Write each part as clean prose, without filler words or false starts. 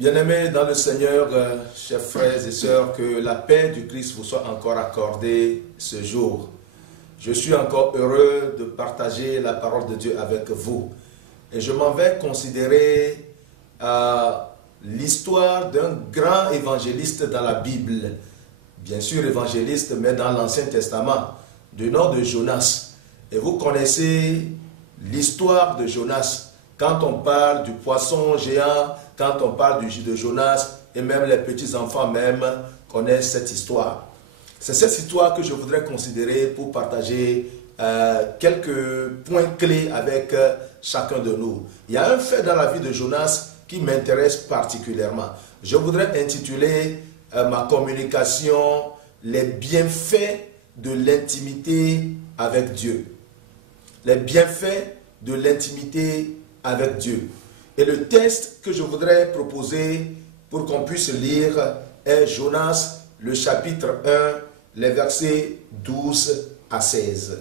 Bien-aimés dans le Seigneur, chers frères et sœurs, que la paix du Christ vous soit encore accordée ce jour. Je suis encore heureux de partager la parole de Dieu avec vous. Et je m'en vais considérer l'histoire d'un grand évangéliste dans la Bible. Bien sûr évangéliste, mais dans l'Ancien Testament, du nom de Jonas. Et vous connaissez l'histoire de Jonas. Quand on parle du poisson géant, quand on parle de Jonas, et même les petits-enfants même connaissent cette histoire. C'est cette histoire que je voudrais considérer pour partager quelques points clés avec chacun de nous. Il y a un fait dans la vie de Jonas qui m'intéresse particulièrement. Je voudrais intituler ma communication « Les bienfaits de l'intimité avec Dieu ». Les bienfaits de l'intimité avec Dieu. Et le texte que je voudrais proposer pour qu'on puisse lire est Jonas, le chapitre 1, les versets 12 à 16.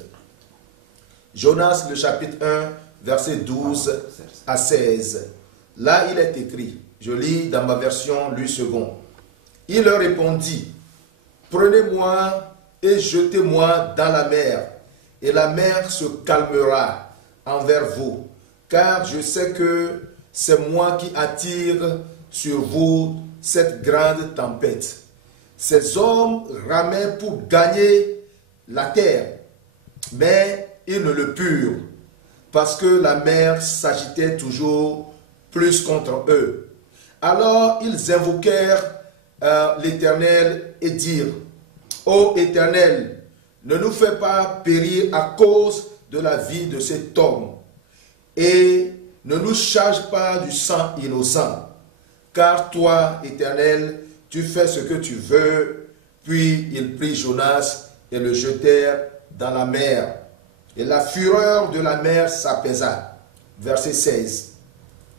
Jonas, le chapitre 1, versets 12 à 16. Là, il est écrit, je lis dans ma version Louis II. Il leur répondit, « Prenez-moi et jetez-moi dans la mer, et la mer se calmera envers vous, car je sais que c'est moi qui attire sur vous cette grande tempête. » Ces hommes ramaient pour gagner la terre, mais ils ne le purent, parce que la mer s'agitait toujours plus contre eux. Alors ils invoquèrent l'Éternel et dirent, « Ô Éternel, ne nous fais pas périr à cause de la vie de cet homme, et ne nous charge pas du sang innocent, car toi, Éternel, tu fais ce que tu veux. » Puis ils prirent Jonas et le jetèrent dans la mer. Et la fureur de la mer s'apaisa. Verset 16.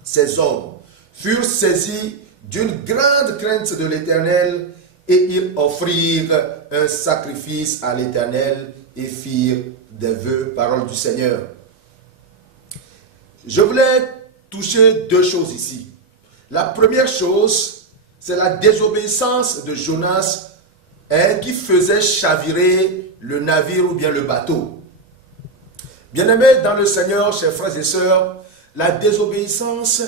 Ces hommes furent saisis d'une grande crainte de l'Éternel, et ils offrirent un sacrifice à l'Éternel et firent des vœux. Parole du Seigneur. Je voulais toucher deux choses ici. La première chose, c'est la désobéissance de Jonas qui faisait chavirer le navire ou bien le bateau. Bien-aimés dans le Seigneur, chers frères et sœurs, la désobéissance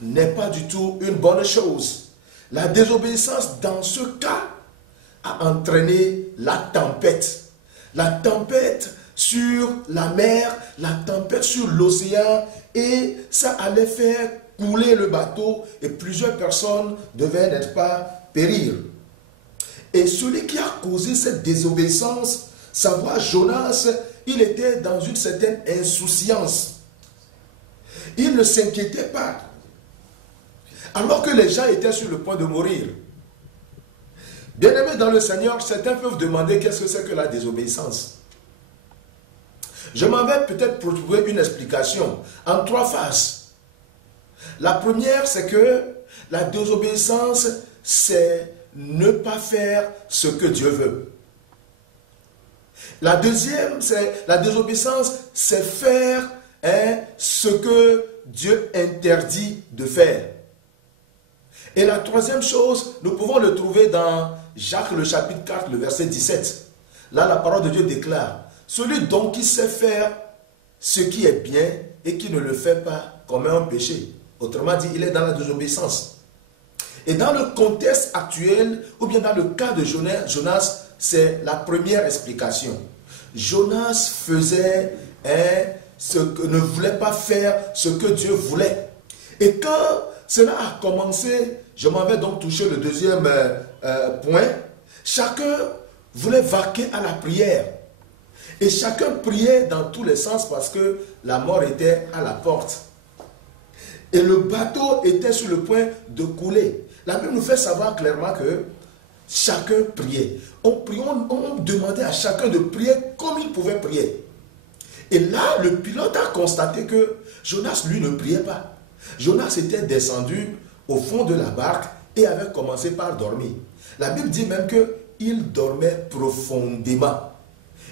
n'est pas du tout une bonne chose. La désobéissance dans ce cas a entraîné la tempête. La tempête sur la mer, la tempête sur l'océan, et ça allait faire couler le bateau et plusieurs personnes devaient n'être pas périr. Et celui qui a causé cette désobéissance, savoir Jonas, il était dans une certaine insouciance. Il ne s'inquiétait pas. Alors que les gens étaient sur le point de mourir. Bien-aimés dans le Seigneur, certains peuvent demander qu'est-ce que c'est que la désobéissance. Je m'en vais peut-être pour trouver une explication en trois phases. La première, c'est que la désobéissance, c'est ne pas faire ce que Dieu veut. La deuxième, c'est la désobéissance, c'est faire ce que Dieu interdit de faire. Et la troisième chose, nous pouvons le trouver dans Jacques le chapitre 4, le verset 17. Là, la parole de Dieu déclare, « Celui donc qui sait faire ce qui est bien et qui ne le fait pas commet un péché. » Autrement dit, il est dans la désobéissance. Et dans le contexte actuel, ou bien dans le cas de Jonas, c'est la première explication. Jonas faisait ne voulait pas faire ce que Dieu voulait. Et quand cela a commencé, je m'en vais donc toucher le deuxième point. Chacun voulait vaquer à la prière. Et chacun priait dans tous les sens parce que la mort était à la porte. Et le bateau était sur le point de couler. La Bible nous fait savoir clairement que chacun priait. On demandait à chacun de prier comme il pouvait prier. Et là, le pilote a constaté que Jonas, lui, ne priait pas. Jonas était descendu au fond de la barque et avait commencé par dormir. La Bible dit même qu'il dormait profondément.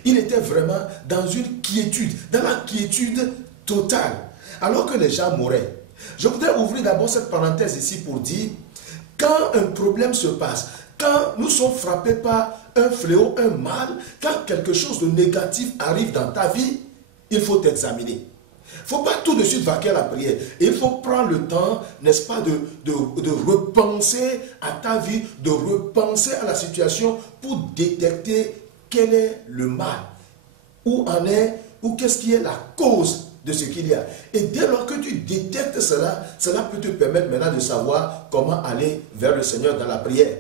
Il était vraiment dans une quiétude, dans la quiétude totale. Alors que les gens mouraient, Je voudrais ouvrir d'abord cette parenthèse ici pour dire, quand un problème se passe, quand nous sommes frappés par un fléau, un mal, quand quelque chose de négatif arrive dans ta vie, il faut t'examiner. Il ne faut pas tout de suite vaquer à la prière. Il faut prendre le temps, n'est-ce pas, de repenser à ta vie, de repenser à la situation pour détecter quel est le mal, où en est, ou qu'est-ce qui est la cause de ce qu'il y a. Et dès lors que tu détectes cela, cela peut te permettre maintenant de savoir comment aller vers le Seigneur dans la prière.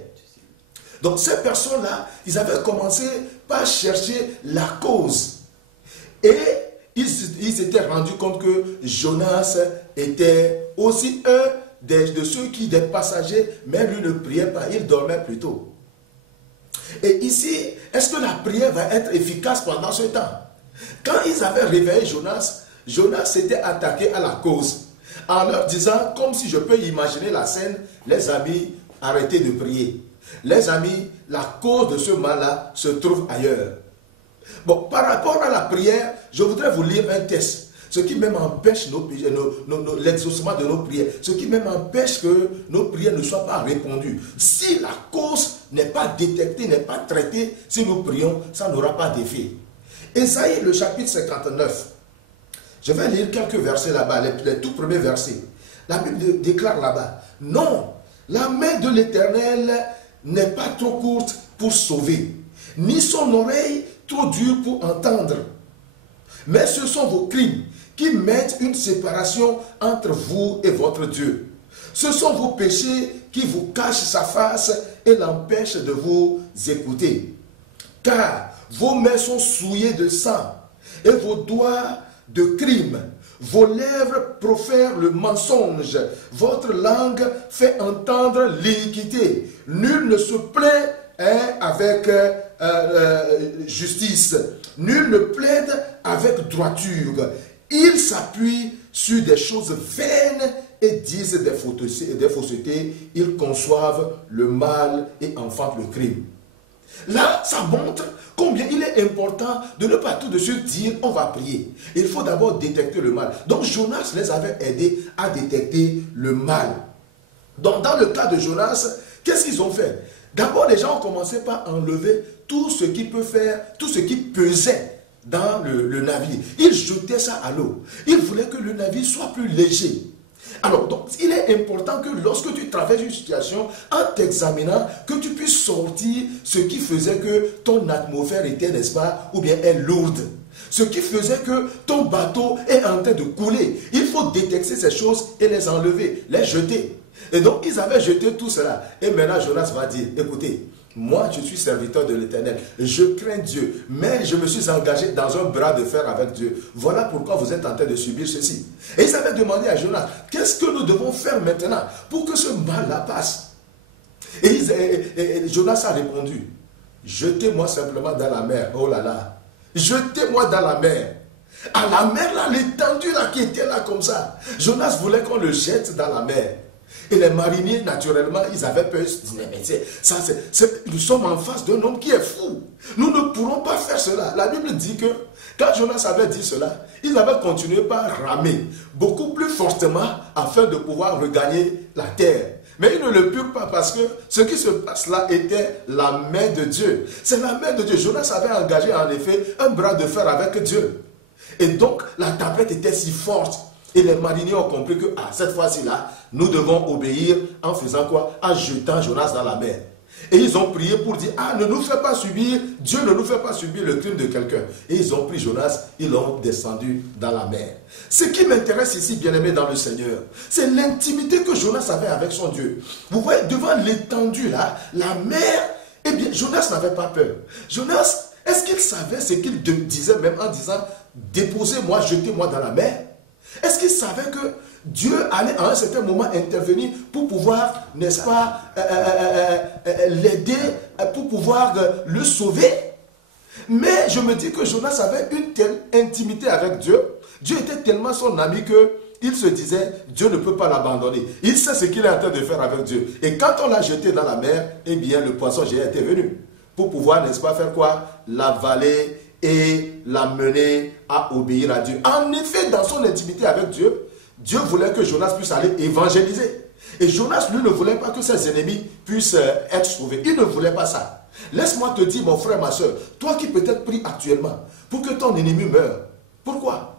Donc ces personnes-là, ils avaient commencé par chercher la cause. Et ils s'étaient rendus compte que Jonas était aussi un de ceux qui, des passagers, mais lui ne priait pas, il dormait plutôt. Et ici, est-ce que la prière va être efficace pendant ce temps? Quand ils avaient réveillé Jonas, Jonas s'était attaqué à la cause, en leur disant, comme si je peux imaginer la scène, les amis, arrêtez de prier. Les amis, la cause de ce mal-là se trouve ailleurs. Bon, par rapport à la prière, je voudrais vous lire un texte. Ce qui même empêche l'exaucement de nos prières. Ce qui même empêche que nos prières ne soient pas répondues. Si la cause n'est pas détectée, n'est pas traitée, si nous prions, ça n'aura pas d'effet. Ésaïe, le chapitre 59. Je vais lire quelques versets là-bas, les tout premiers versets. La Bible déclare là-bas, non, la main de l'Éternel n'est pas trop courte pour sauver, ni son oreille trop dure pour entendre. Mais ce sont vos crimes qui mettent une séparation entre vous et votre Dieu. Ce sont vos péchés qui vous cachent sa face et l'empêchent de vous écouter. Car vos mains sont souillées de sang et vos doigts de crime. Vos lèvres profèrent le mensonge. Votre langue fait entendre l'iniquité. Nul ne se plaint avec justice. Nul ne plaide avec droiture. Ils s'appuient sur des choses vaines et disent des faussetés. Ils conçoivent le mal et enfantent le crime. Là, ça montre combien il est important de ne pas tout de suite dire on va prier. Il faut d'abord détecter le mal. Donc Jonas les avait aidés à détecter le mal. Donc dans le cas de Jonas, qu'est-ce qu'ils ont fait? D'abord, les gens ont commencé par enlever tout ce qui peut faire, tout ce qui pesait dans le navire. Ils jetaient ça à l'eau. Ils voulaient que le navire soit plus léger. Alors, donc, il est important que lorsque tu traverses une situation, en t'examinant, que tu puisses sortir ce qui faisait que ton atmosphère était, n'est-ce pas, ou bien est lourde. Ce qui faisait que ton bateau est en train de couler. Il faut détecter ces choses et les enlever, les jeter. Et donc, ils avaient jeté tout cela. Et maintenant, Jonas va dire, écoutez, moi, je suis serviteur de l'Éternel. Je crains Dieu. Mais je me suis engagé dans un bras de fer avec Dieu. Voilà pourquoi vous êtes en train de subir ceci. Et ils avaient demandé à Jonas, qu'est-ce que nous devons faire maintenant pour que ce mal-là passe? Et Jonas a répondu, jetez-moi simplement dans la mer. Oh là là. Jetez-moi dans la mer. À la mer, là, l'étendue là, qui était là comme ça. Jonas voulait qu'on le jette dans la mer. Et les mariniers, naturellement, ils avaient peur. Ils se disaient, mais nous sommes en face d'un homme qui est fou. Nous ne pourrons pas faire cela. La Bible dit que, quand Jonas avait dit cela, ils avaient continué par ramer beaucoup plus fortement afin de pouvoir regagner la terre. Mais ils ne le purent pas parce que ce qui se passe là était la main de Dieu. C'est la main de Dieu. Jonas avait engagé en effet un bras de fer avec Dieu. Et donc, la tempête était si forte. Et les mariniers ont compris que, cette fois-ci-là, nous devons obéir en faisant quoi? En jetant Jonas dans la mer. Et ils ont prié pour dire, ne nous fais pas subir, Dieu ne nous fait pas subir le crime de quelqu'un. Et ils ont pris Jonas, ils l'ont descendu dans la mer. Ce qui m'intéresse ici, bien-aimé dans le Seigneur, c'est l'intimité que Jonas avait avec son Dieu. Vous voyez, devant l'étendue là, la mer, eh bien, Jonas n'avait pas peur. Jonas, est-ce qu'il savait ce qu'il disait même en disant, déposez-moi, jetez-moi dans la mer? Est-ce qu'il savait que Dieu allait à un certain moment intervenir pour pouvoir, n'est-ce pas, l'aider, pour pouvoir le sauver? Mais je me dis que Jonas avait une telle intimité avec Dieu. Dieu était tellement son ami qu'il se disait, Dieu ne peut pas l'abandonner. Il sait ce qu'il est en train de faire avec Dieu. Et quand on l'a jeté dans la mer, eh bien le poisson géant était venu. Pour pouvoir, n'est-ce pas, faire quoi? L'avaler et l'amener à obéir à Dieu. En effet, dans son intimité avec Dieu, Dieu voulait que Jonas puisse aller évangéliser. Et Jonas, lui, ne voulait pas que ses ennemis puissent être sauvés. Il ne voulait pas ça. Laisse-moi te dire, mon frère, ma soeur, toi qui peut-être pries actuellement pour que ton ennemi meure. Pourquoi?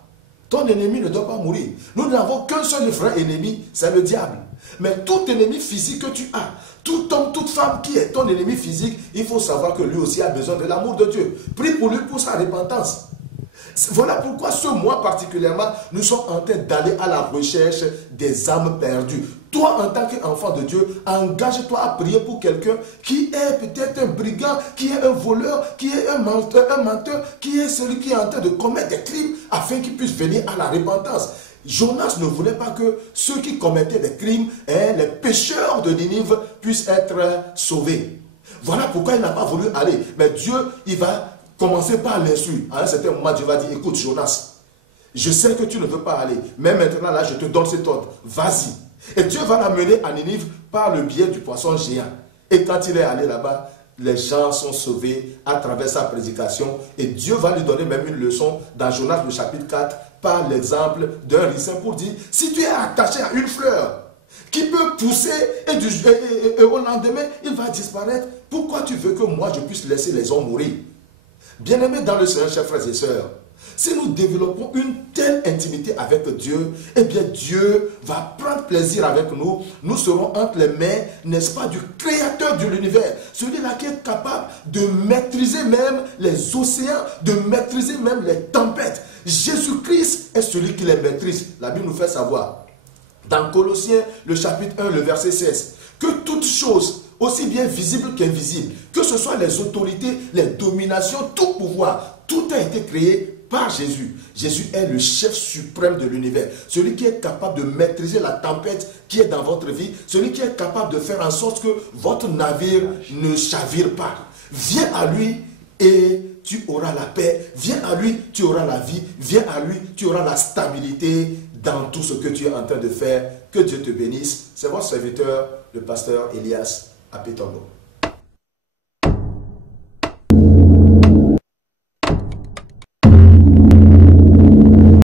Ton ennemi ne doit pas mourir. Nous n'avons qu'un seul vrai ennemi, c'est le diable. Mais tout ennemi physique que tu as, tout homme, toute femme qui est ton ennemi physique, il faut savoir que lui aussi a besoin de l'amour de Dieu. Prie pour lui pour sa repentance. Voilà pourquoi ce mois particulièrement, nous sommes en train d'aller à la recherche des âmes perdues. Toi, en tant qu'enfant de Dieu, engage-toi à prier pour quelqu'un qui est peut-être un brigand, qui est un voleur, qui est un menteur, qui est celui qui est en train de commettre des crimes, afin qu'il puisse venir à la repentance. Jonas ne voulait pas que ceux qui commettaient des crimes, les pécheurs de Ninive, puissent être sauvés. Voilà pourquoi il n'a pas voulu aller. Mais Dieu, il va commencer par l'insulte. À un certain moment, Dieu va dire, écoute Jonas, je sais que tu ne veux pas aller, mais maintenant là, je te donne cet ordre, vas-y. Et Dieu va l'amener à Ninive par le biais du poisson géant. Et quand il est allé là-bas, les gens sont sauvés à travers sa prédication. Et Dieu va lui donner même une leçon dans Jonas, le chapitre 4, par l'exemple d'un ricin pour dire, si tu es attaché à une fleur qui peut pousser et au lendemain, il va disparaître, pourquoi tu veux que moi, je puisse laisser les hommes mourir? Bien-aimés dans le Seigneur, chers frères et sœurs, si nous développons une telle intimité avec Dieu, eh bien Dieu va prendre plaisir avec nous. Nous serons entre les mains, n'est-ce pas, du Créateur de l'univers. Celui-là qui est capable de maîtriser même les océans, de maîtriser même les tempêtes. Jésus-Christ est celui qui les maîtrise. La Bible nous fait savoir, dans Colossiens, le chapitre 1, le verset 16, que toutes choses, aussi bien visibles qu'invisibles, que ce soit les autorités, les dominations, tout pouvoir, tout a été créé par Jésus. Jésus est le chef suprême de l'univers. Celui qui est capable de maîtriser la tempête qui est dans votre vie. Celui qui est capable de faire en sorte que votre navire ne chavire pas. Viens à lui et tu auras la paix. Viens à lui, tu auras la vie. Viens à lui, tu auras la stabilité dans tout ce que tu es en train de faire. Que Dieu te bénisse. C'est votre serviteur, le pasteur Elias Apetongo.